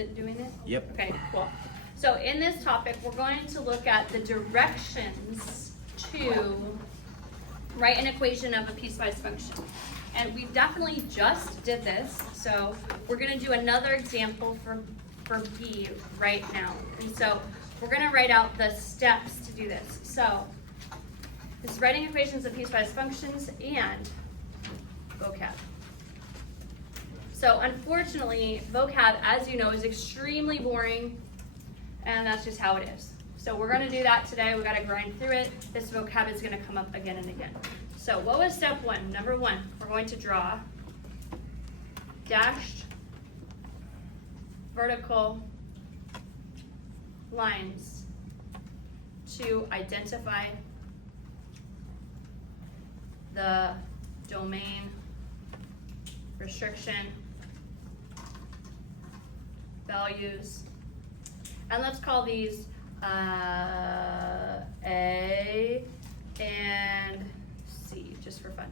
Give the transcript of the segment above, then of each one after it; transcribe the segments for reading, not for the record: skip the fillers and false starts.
it doing it? Yep. Okay, cool. So in this topic, we're going to look at the directions to write an equation of a piecewise function. And we definitely just did this, so we're gonna do another example for B right now. And so we're gonna write out the steps to do this. So this is writing equations of piecewise functions and vocab. So unfortunately, vocab, as you know, is extremely boring, and that's just how it is. So we're gonna do that today. We gotta grind through it. This vocab is gonna come up again and again. So what was step one? Number one, we're going to draw dashed vertical lines to identify the domain restriction values, and let's call these A and C, just for fun.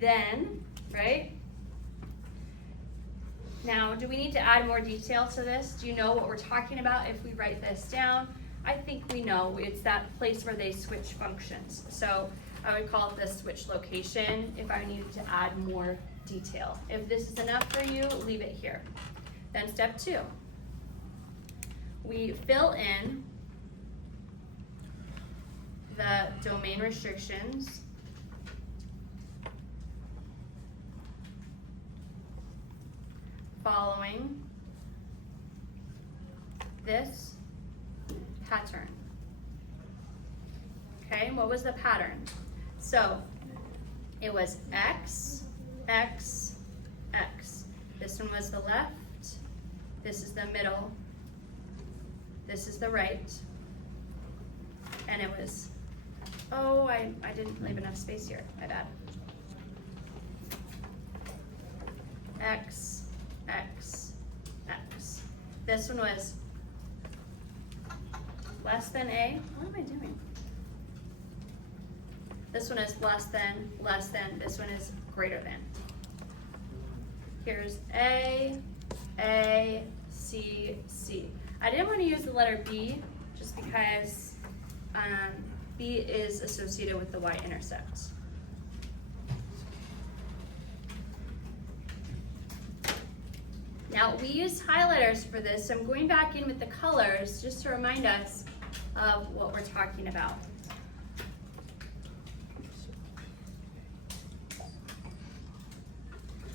Then, right? Now, do we need to add more detail to this? Do you know what we're talking about if we write this down? I think we know. It's that place where they switch functions. So I would call it the switch location if I needed to add more detail. If this is enough for you, leave it here. Then step two, we fill in the domain restrictions following this pattern. Okay, what was the pattern? So it was X, X, X. This one was the left, this is the middle, this is the right, and it was, oh, I didn't leave enough space here, my bad. X, X, X. This one was less than A. What am I doing? This one is less than, this one is greater than. Here's A, C, C. I didn't want to use the letter B just because B is associated with the y-intercept. Now we use highlighters for this, so I'm going back in with the colors just to remind us of what we're talking about.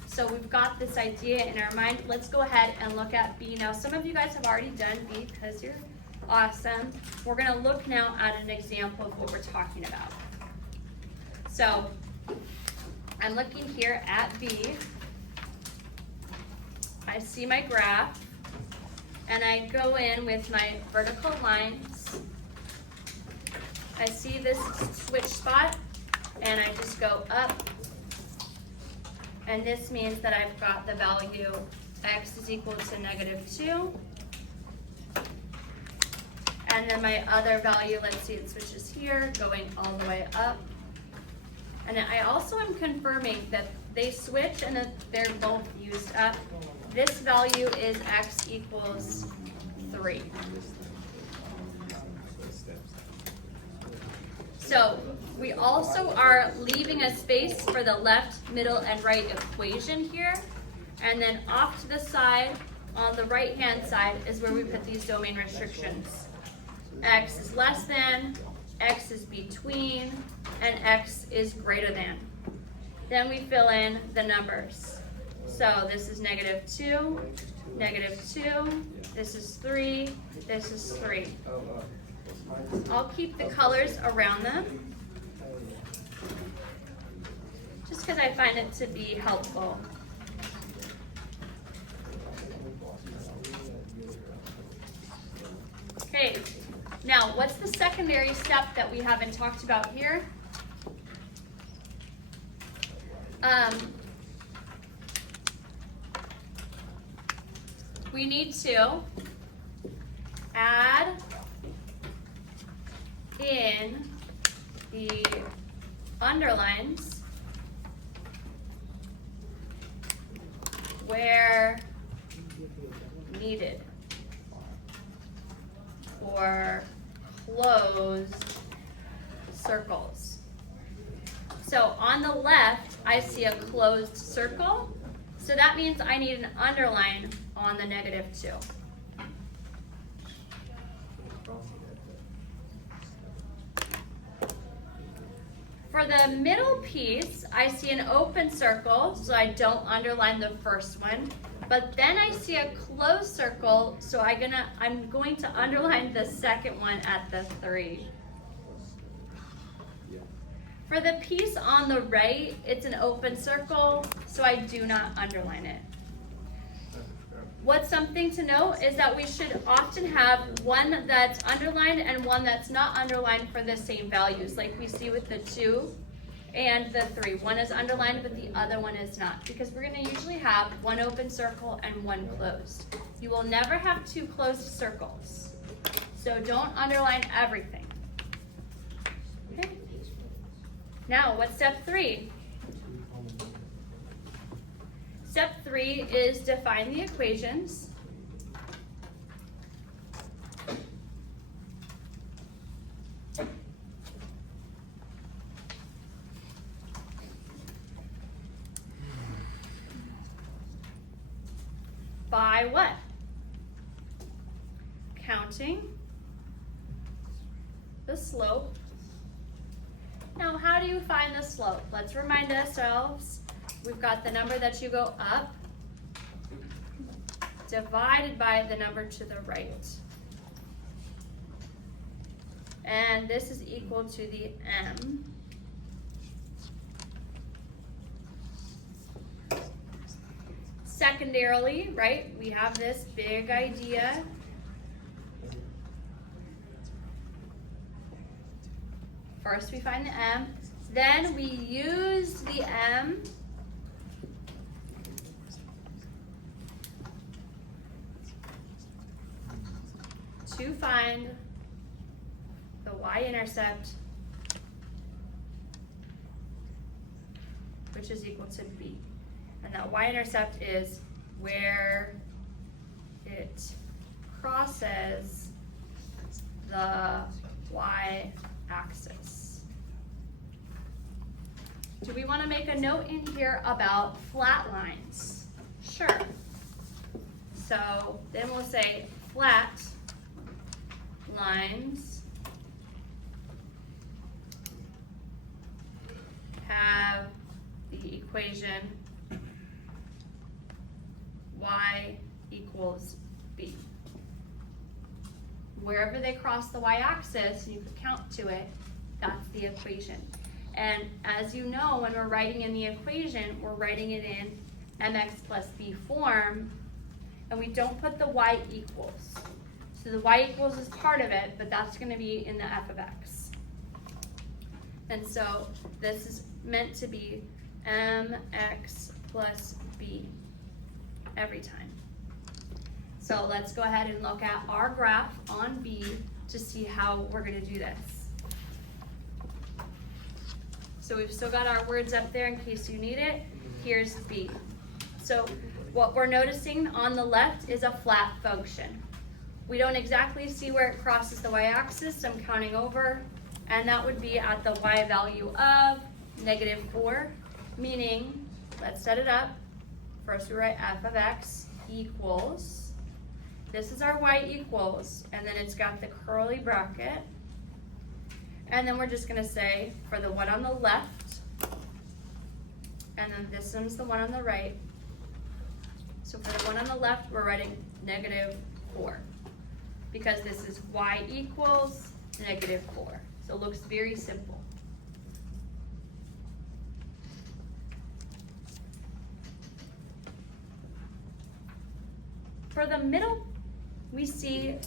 So we've got this idea in our mind. Let's go ahead and look at B. Now some of you guys have already done B because you're awesome. We're gonna look now at an example of what we're talking about. So I'm looking here at B. I see my graph, and I go in with my vertical lines. I see this switch spot, and I just go up, and this means that I've got the value X is equal to -2, and then my other value, let's see, it switches here, going all the way up, and then I also am confirming that they switch and that they're both used up. This value is X equals 3. So we also are leaving a space for the left, middle, and right equation here. And then off to the side, on the right-hand side, is where we put these domain restrictions. X is less than, X is between, and X is greater than. Then we fill in the numbers. So this is -2, -2, this is 3, this is 3. I'll keep the colors around them just because I find it to be helpful. Okay, now what's the secondary step that we haven't talked about here? We need to add in the underlines where needed for closed circles. So on the left, I see a closed circle. So that means I need an underline on the -2. For the middle piece, I see an open circle, so I don't underline the first one. But then I see a closed circle, so I'm going to underline the second one at the 3. For the piece on the right, it's an open circle, so I do not underline it. What's something to note is that we should often have one that's underlined and one that's not underlined for the same values, like we see with the 2 and the 3. One is underlined, but the other one is not, because we're going to usually have one open circle and one closed. You will never have 2 closed circles, so don't underline everything. Okay. Now, what's step 3? Step 3 is define the equations. By what? Counting the slope. Now, how do you find the slope? Let's remind ourselves. We've got the number that you go up divided by the number to the right. And this is equal to the m. Secondarily, right, we have this big idea. First we find the m, then we use the m to find the y-intercept, which is equal to b. And that y-intercept is where it crosses the y-axis. Do we want to make a note in here about flat lines? Sure. So then we'll say flat lines have the equation y equals b. Wherever they cross the y-axis, you could count to it, that's the equation. And as you know, when we're writing in the equation, we're writing it in mx plus b form, and we don't put the y equals. So the y equals is part of it, but that's going to be in the f of x. And so this is meant to be mx plus b every time. So let's go ahead and look at our graph on b to see how we're going to do this. So we've still got our words up there in case you need it. Here's b. So what we're noticing on the left is a flat function. We don't exactly see where it crosses the y-axis. I'm counting over, and that would be at the y value of -4, meaning, let's set it up. First we write f of x equals, this is our y equals, and then it's got the curly bracket. And then we're just going to say for the one on the left, and then this one's the one on the right. So for the one on the left, we're writing -4, because this is y equals -4. So it looks very simple. For the middle, we see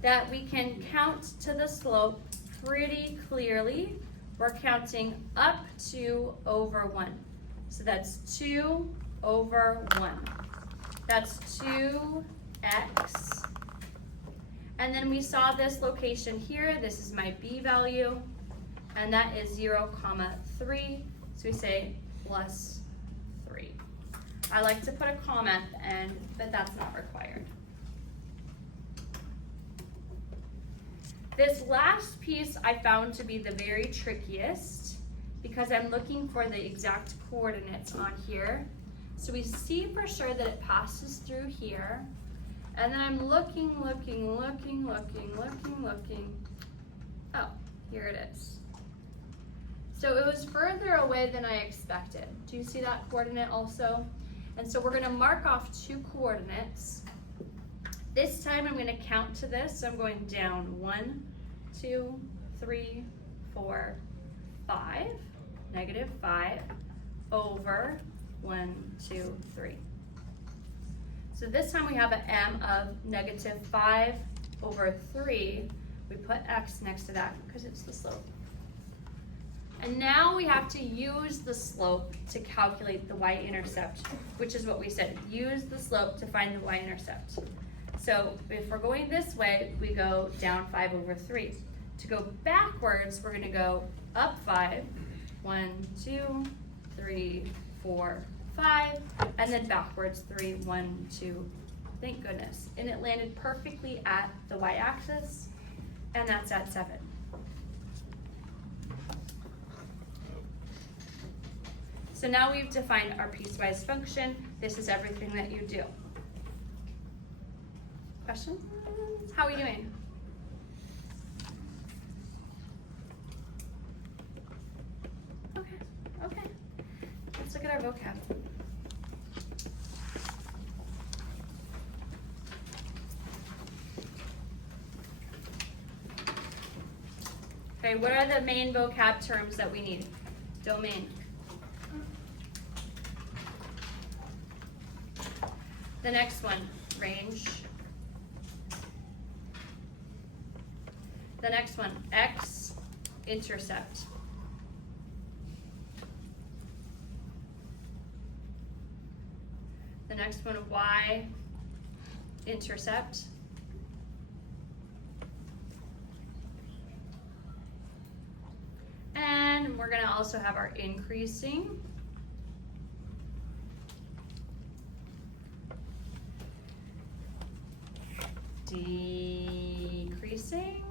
that we can count to the slope pretty clearly. We're counting up to over 1. So that's 2 over 1. That's 2x. And then we saw this location here. This is my b value, and that is 0, 3. So we say +3. I like to put a comma at the end, but that's not required. This last piece I found to be the very trickiest because I'm looking for the exact coordinates on here. So we see for sure that it passes through here, and then I'm looking. Oh, here it is. So it was further away than I expected. Do you see that coordinate also? And so we're gonna mark off 2 coordinates. This time I'm gonna count to this, so I'm going down 1, 2, 3, 4, 5, -5, over 1, 2, 3. So this time we have an m of -5 over 3. We put x next to that because it's the slope. And now we have to use the slope to calculate the y-intercept, which is what we said. Use the slope to find the y-intercept. So if we're going this way, we go down 5 over 3. To go backwards, we're gonna go up 5. 1, 2, 3, 4, 5, and then backwards 3, 1, 2. Thank goodness. And it landed perfectly at the y-axis, and that's at 7. So now we've defined our piecewise function. This is everything that you do. Questions? How are we doing? Okay. Let's look at our vocab. Okay, what are the main vocab terms that we need? Domain. The next one, range. The next one, x-intercept. The next one, y-intercept. And we're gonna also have our increasing. Decreasing.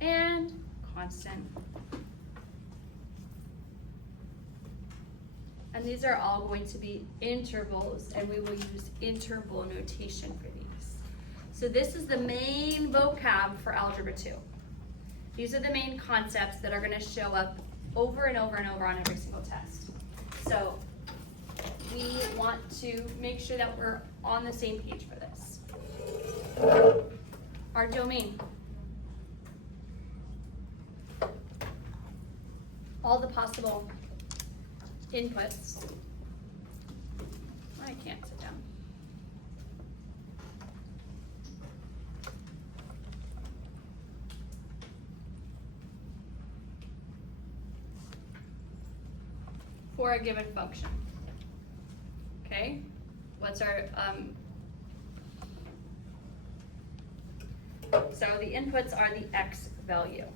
And constant. And these are all going to be intervals, and we will use interval notation for these. So this is the main vocab for Algebra 2. These are the main concepts that are going to show up over and over and over on every single test. So we want to make sure that we're on the same page for this. Our domain. All the possible inputs. I can't sit down. For a given function. Okay, what's our, so the inputs are the x value.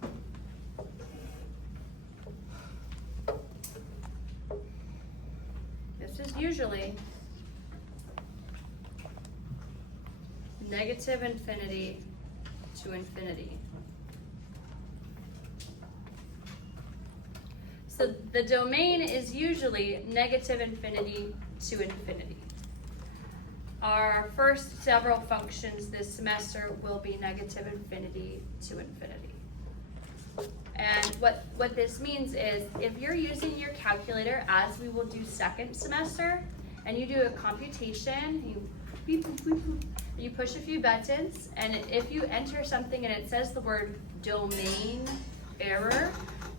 This is usually negative infinity to infinity. So the domain is usually negative infinity to infinity. Our first several functions this semester will be negative infinity to infinity. And what this means is if you're using your calculator, as we will do second semester, and you do a computation, you beep, boop, boop, boop, you push a few buttons, and if you enter something and it says the word domain error,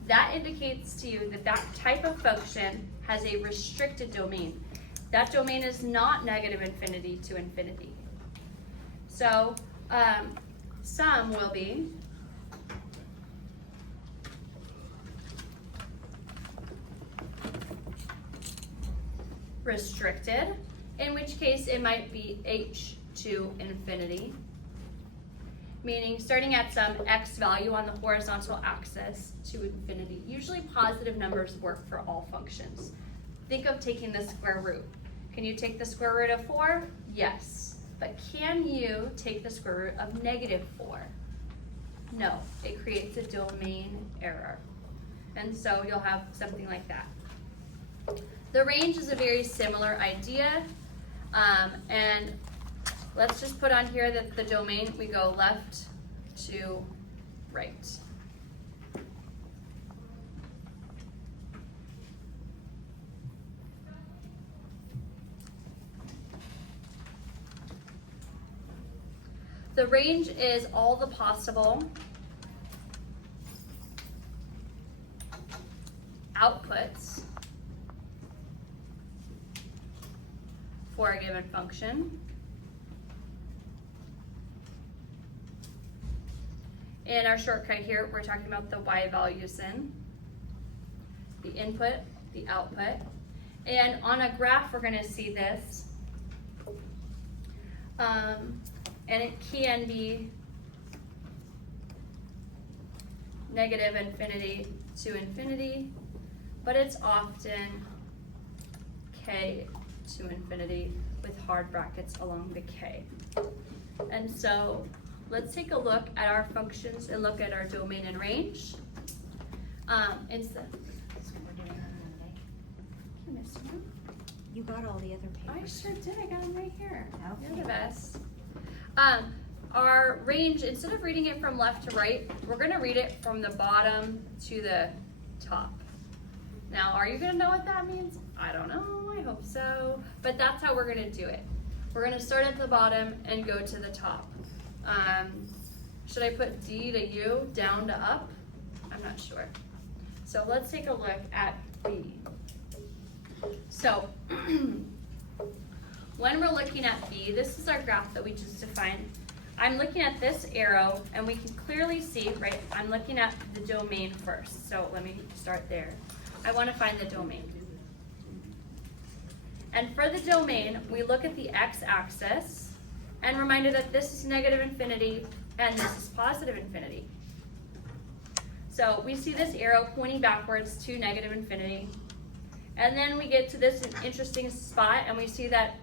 that indicates to you that that type of function has a restricted domain. That domain is not negative infinity to infinity. So some will be restricted, in which case it might be h to infinity. meaning starting at some x value on the horizontal axis to infinity. Usually positive numbers work for all functions. Think of taking the square root. Can you take the square root of 4? Yes. But can you take the square root of -4? No. It creates a domain error. And so you'll have something like that. The range is a very similar idea. And let's just put on here that the domain, we go left to right. The range is all the possible outputs for a given function. In our shortcut here, we're talking about the y values in, the input, the output. And on a graph, we're going to see this. And it can be negative infinity to infinity, but it's often k to infinity with hard brackets along the k. And so let's take a look at our functions and look at our domain and range. You got all the other papers. I sure did. I got them right here. Okay. You're the best. Our range, instead of reading it from left to right, we're going to read it from the bottom to the top. Now, are you going to know what that means? I don't know. I hope so. But that's how we're going to do it. We're going to start at the bottom and go to the top. Should I put D to U, down to up? I'm not sure. So let's take a look at B. So when we're looking at B, this is our graph that we just defined. I'm looking at this arrow, and we can clearly see, right, I'm looking at the domain first. So let me start there. I want to find the domain. And for the domain, we look at the x-axis, and reminded that this is negative infinity, and this is positive infinity. So we see this arrow pointing backwards to negative infinity. And then we get to this interesting spot, and we see that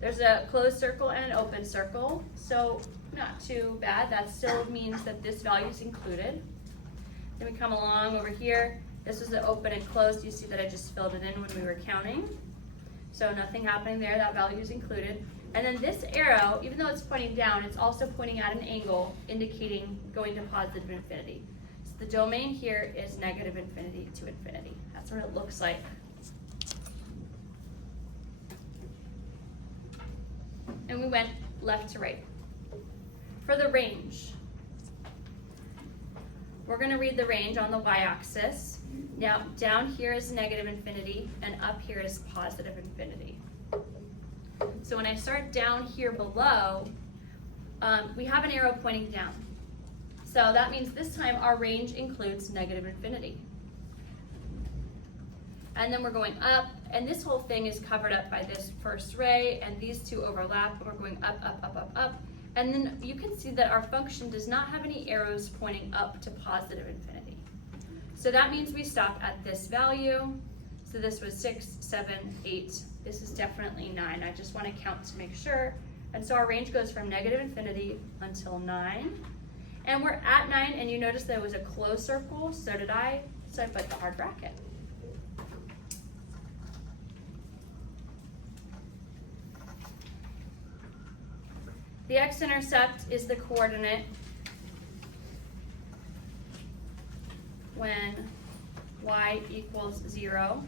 there's a closed circle and an open circle. So not too bad. That still means that this value is included. Then we come along over here. This is the open and closed. You see that I just filled it in when we were counting. So nothing happening there. That value is included. And then this arrow, even though it's pointing down, it's also pointing at an angle, indicating going to positive infinity. So the domain here is negative infinity to infinity. That's what it looks like. And we went left to right. For the range, we're going to read the range on the y-axis. Now, down here is negative infinity, and up here is positive infinity. So when I start down here below, we have an arrow pointing down. So that means this time our range includes negative infinity. And then we're going up, and this whole thing is covered up by this first ray, and these two overlap, and we're going up, up, up, up, up. And then you can see that our function does not have any arrows pointing up to positive infinity. So that means we stop at this value. So this was 6, 7, 8. This is definitely 9. I just want to count to make sure. And so our range goes from negative infinity until 9. And we're at 9, and you notice that it was a closed circle. So did I. So I put the hard bracket. The x-intercept is the coordinate when y equals 0,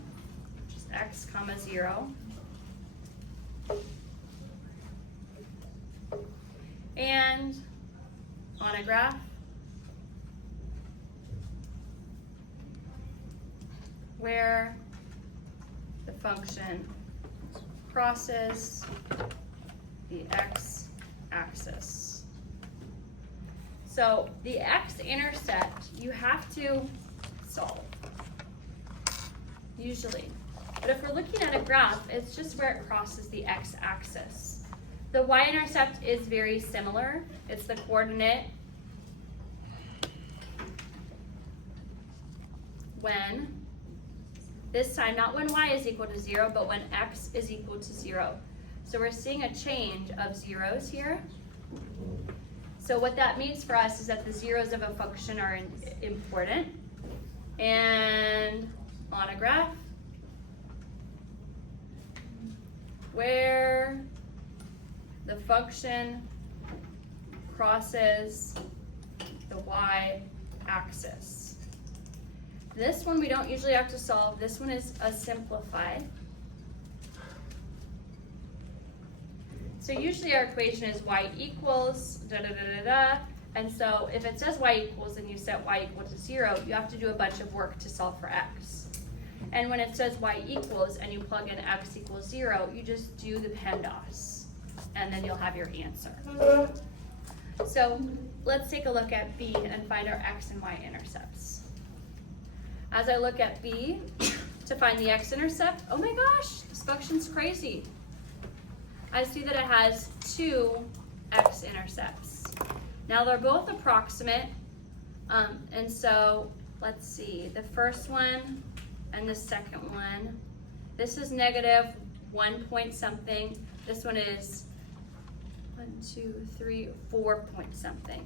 which is x comma 0. And on a graph, where the function crosses the x-axis. So the x-intercept you have to solve, usually. But if we're looking at a graph, it's just where it crosses the x-axis. The y-intercept is very similar. It's the coordinate when, this time, not when y is equal to 0, but when x is equal to 0. So we're seeing a change of zeros here. So what that means for us is that the zeros of a function are important. And on a graph, where the function crosses the y-axis. This one we don't usually have to solve. This one is a simplify. So usually our equation is y equals da da da da da. And so if it says y equals and you set y equal to 0, you have to do a bunch of work to solve for x. And when it says y equals and you plug in x equals 0, you just do the PEMDAS and then you'll have your answer. So let's take a look at B and find our x and y intercepts. As I look at B to find the x-intercept, oh my gosh, this function's crazy. I see that it has 2 x-intercepts. Now they're both approximate, and so let's see, the first one and the second one. This is negative 1 point something. This one is 1, 2, 3, 4 point something.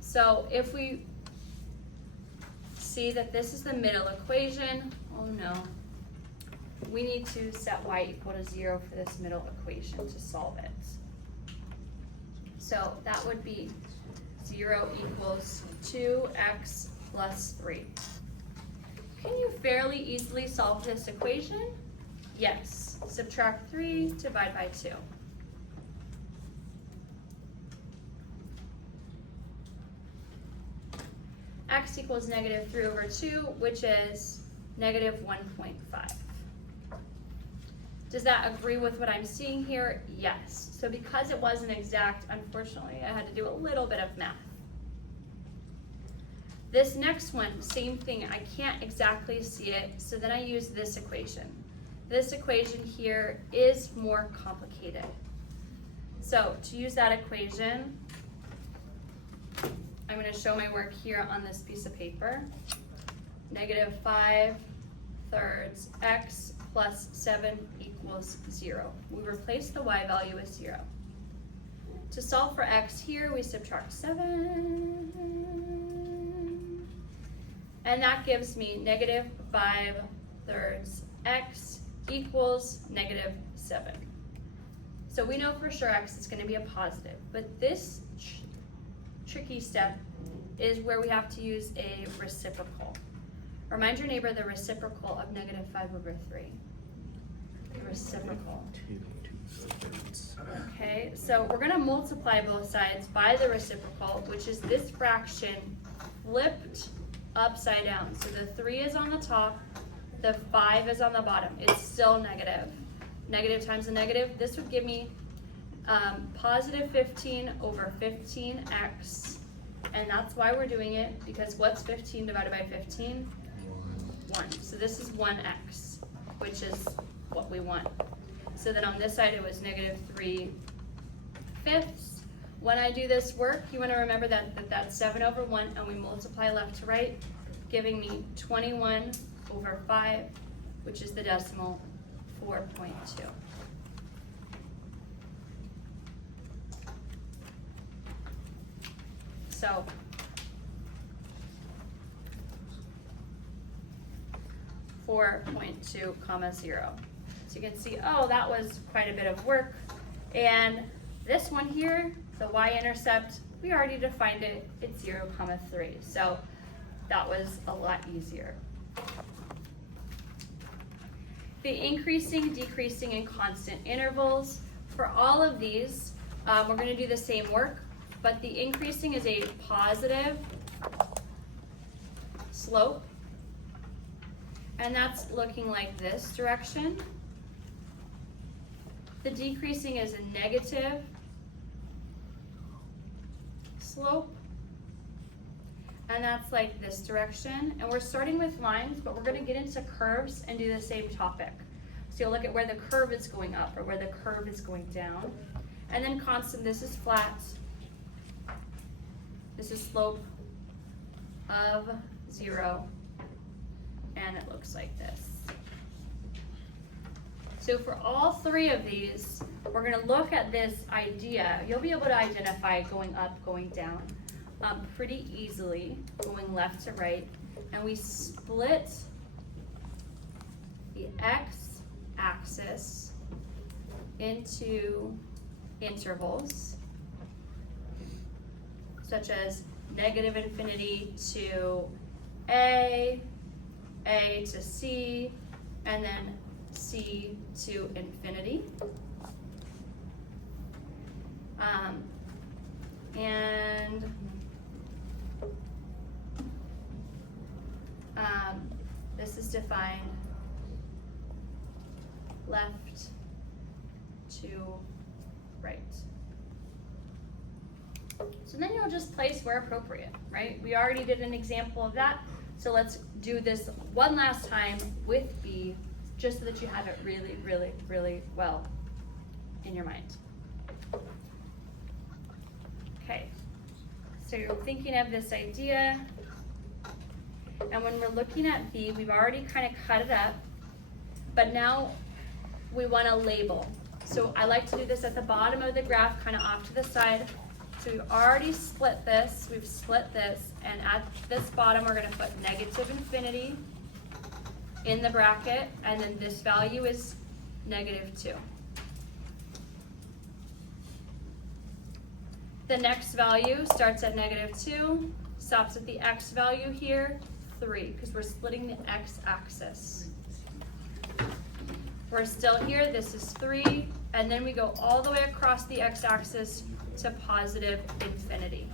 So if we see that this is the middle equation, oh no, we need to set y equal to 0 for this middle equation to solve it. So that would be 0 equals 2x plus 3. Can you fairly easily solve this equation? Yes. Subtract 3, divide by 2. X equals negative 3 over 2, which is negative 1.5. Does that agree with what I'm seeing here? Yes. So because it wasn't exact, unfortunately, I had to do a little bit of math. This next one, same thing. I can't exactly see it, so then I use this equation. This equation here is more complicated. So to use that equation, I'm going to show my work here on this piece of paper. Negative 5 thirds x plus 7 equals 0. We replace the y value with 0. To solve for x here, we subtract 7. And that gives me negative 5 thirds x equals negative 7. So we know for sure x is going to be a positive, but this tricky step is where we have to use a reciprocal. Remind your neighbor the reciprocal of negative 5 over 3. The reciprocal. Okay, so we're going to multiply both sides by the reciprocal, which is this fraction flipped upside down. So the 3 is on the top, the 5 is on the bottom. It's still negative. Negative times a negative. This would give me positive 15 over 15x. And that's why we're doing it, because what's 15 divided by 15? 1. So this is 1x, which is what we want. So then on this side it was negative 3/5. When I do this work, you want to remember that that's 7 over 1, and we multiply left to right, giving me 21 over 5, which is the decimal 4.2. So (4.2, 0). So you can see, oh, that was quite a bit of work. And this one here, the y-intercept, we already defined it. It's 0, 3. So that was a lot easier. The increasing, decreasing, and constant intervals. For all of these, we're going to do the same work, but the increasing is a positive slope, and that's looking like this direction. The decreasing is a negative slope, and that's like this direction. And we're starting with lines, but we're going to get into curves and do the same topic. So you'll look at where the curve is going up or where the curve is going down. And then constant, this is flat. This is slope of 0. and it looks like this. So for all three of these, we're gonna look at this idea. You'll be able to identify going up, going down pretty easily, going left to right. And we split the x-axis into intervals, such as negative infinity to A to C, and then C to infinity. This is defined left to right. So then you'll just place where appropriate, right? We already did an example of that, so let's do this one last time with B, just so that you have it really, really, really well in your mind. Okay, so you're thinking of this idea, and when we're looking at B, we've already kind of cut it up, but now we want to label. So I like to do this at the bottom of the graph, kind of off to the side. So we've already split this, we've split this, and at this bottom we're going to put negative infinity in the bracket, and then this value is -2. The next value starts at -2, stops at the x value here, 3, because we're splitting the x-axis. We're still here, this is 3, and then we go all the way across the x-axis to positive infinity.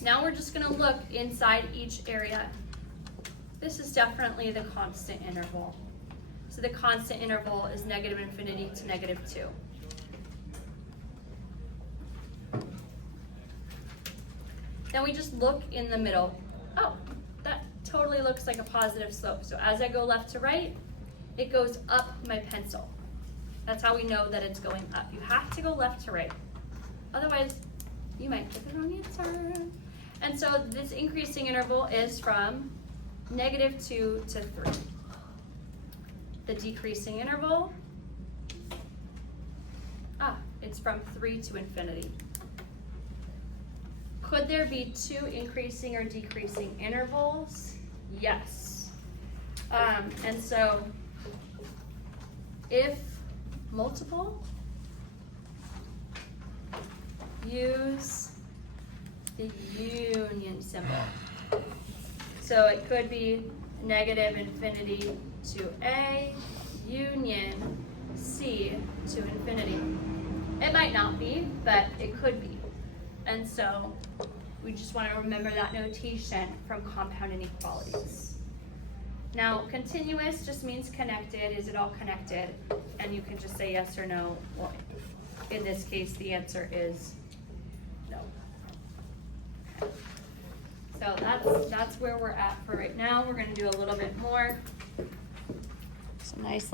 Now we're just going to look inside each area. This is definitely the constant interval. So the constant interval is negative infinity to -2. Then we just look in the middle. Oh, that totally looks like a positive slope. So as I go left to right, it goes up my pencil. That's how we know that it's going up. You have to go left to right. Otherwise, you might get the wrong answer. And so this increasing interval is from -2 to 3. The decreasing interval, it's from 3 to infinity. Could there be 2 increasing or decreasing intervals? Yes. And so if multiple, use the union symbol. So it could be negative infinity to A, union C to infinity. It might not be, but it could be. And so we just want to remember that notation from compound inequalities. Now, continuous just means connected. Is it all connected? And you can just say yes or no. Well, in this case, the answer is no. Okay. So that's where we're at for right now. We're going to do a little bit more. Some nice